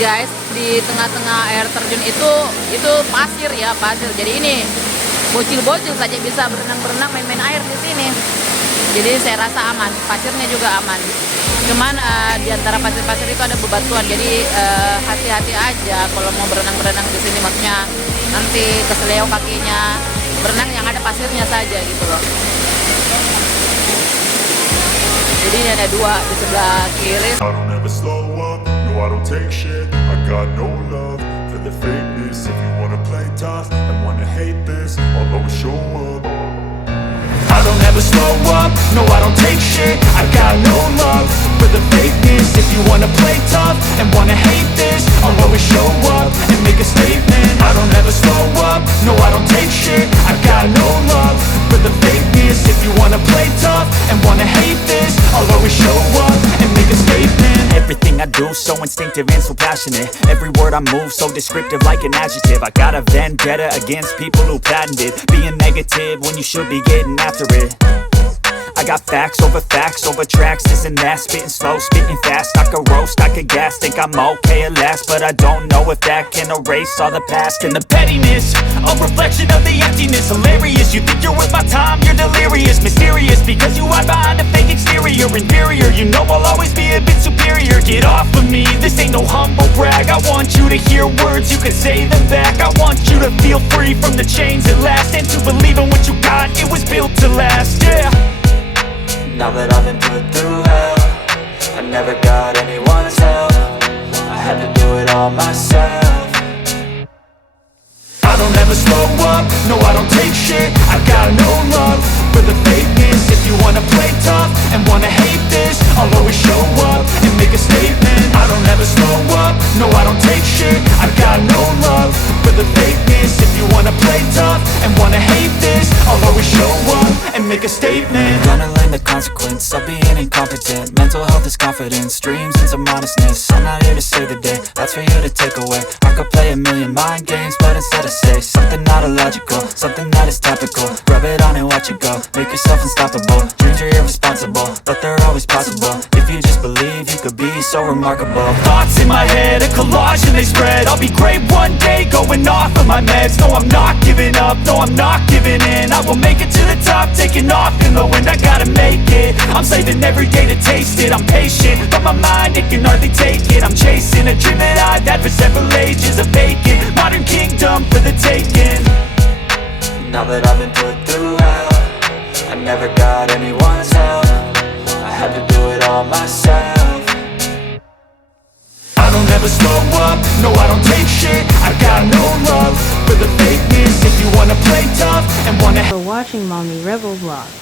guys, di tengah-tengah air terjun itu pasir ya, pasir. Jadi ini bocil-bocil saja bisa berenang-berenang, main-main air di sini. Jadi saya rasa aman, pasirnya juga aman. Cuman di antara pasir-pasir itu ada bebatuan, jadi hati-hati aja kalau mau berenang-berenang di sini. Maksudnya nanti keseleo kakinya, berenang yang ada pasirnya saja gitu loh. Jadi ini ada dua di sebelah kiri. I don't ever slow up, no I don't take shit. I got no love for the fakeness. If you wanna play tough and wanna hate this, I'll always show up. I don't ever slow up, no I don't take shit. I got no love for the fakeness. If you wanna play tough and wanna hate this, I'll always show up and make a statement. I don't ever slow up, no I don't take shit. I got no love for the fakeness. If you wanna play tough and wanna hate this, I'll always show up and make a statement. Everything I do so instinctive and so passionate. Every word I move so descriptive like an adjective. I got a vendetta against people who patented being negative when you should be getting after it. I got facts over tracks, this and that. Spitting slow, spitting fast, I could roast, I could gas. Think I'm okay at last, but I don't know if that can erase all the past. And the pettiness, a reflection of the emptiness. Hilarious, you think you're worth my time, you're delirious. Mysterious, because you hide behind a fake exterior. Inferior, you know I'll always be a bit superior. Get off of me, this ain't no humble brag. I want you to hear words, you can say them back. I want you to feel free from the chains at last, and to believe in what you got, it was built to last, yeah. Now that I've been put through hell, I never got anyone's help. I had to do it all myself. I don't ever slow up, no I don't take shit. I got no love for the fakeness. If you wanna play tough and wanna hate this, I'll always show up and make a statement. I don't ever slow up, no I don't take shit. I got no love for the fakeness. If you wanna play tough and wanna hate this, I'll always show up and make a statement. Gonna learn the consequence of being incompetent. Mental health is confidence, dreams and some honestness. I'm not here to save the day, that's for you to take away. I could play a million mind games, but instead I say something not illogical, something that is topical. Rub it on and watch it go, make yourself unstoppable. Dreams are irresponsible, but they're always possible. If you just believe, you could be so remarkable. Thoughts in my head, a collage and they spread. I'll be great one day, going off of my meds. No, I'm not giving up, no, I'm not giving in. I will make it to the top, taking off in the wind. I gotta make it, I'm saving every day to taste it. I'm patient, but my mind, it can hardly take it. I'm chasing a dream that I've had for several ages. A vacant, modern kingdom for the taking. Now that I've been put through hell, I never got anyone's help. I had to do it all myself. I don't ever slow up, no I don't take shit. I got no love for the fakeness. If you wanna play tough and wanna For watching Mommy Rebel Vlog.